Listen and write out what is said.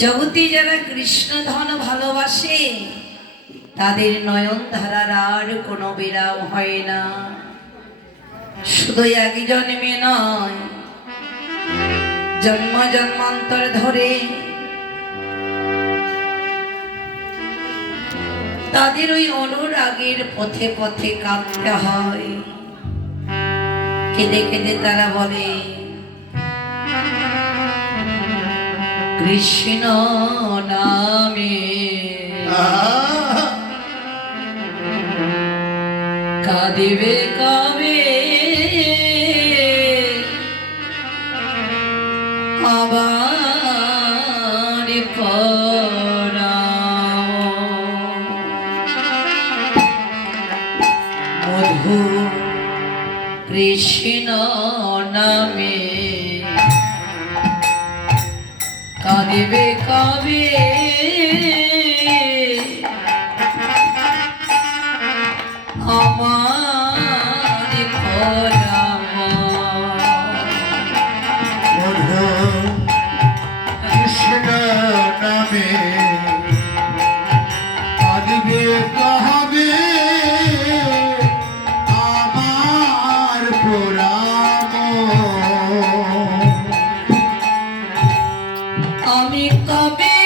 জগতে যারা কৃষ্ণ ধন ভালোবাসে তাদের নয়ন ধারার আর কোনো বিরাম হয় না। শুধু এক জন্মে নয়, জন্ম জন্মান্তর ধরে তাদের ওই অনুরাগের পথে পথে কাঁদতে হয়। কেঁদে কেঁদে তারা বলে, কৃষ্ণ নামে কাঁদিবে কবে আবার পরাম। মধু কৃষ্ণ নামে কাঁদিবে কবে আমার পরাম। মধু কৃষ্ণ নামে কাঁদিবে কবে আমার পুরাণ। আমি কবে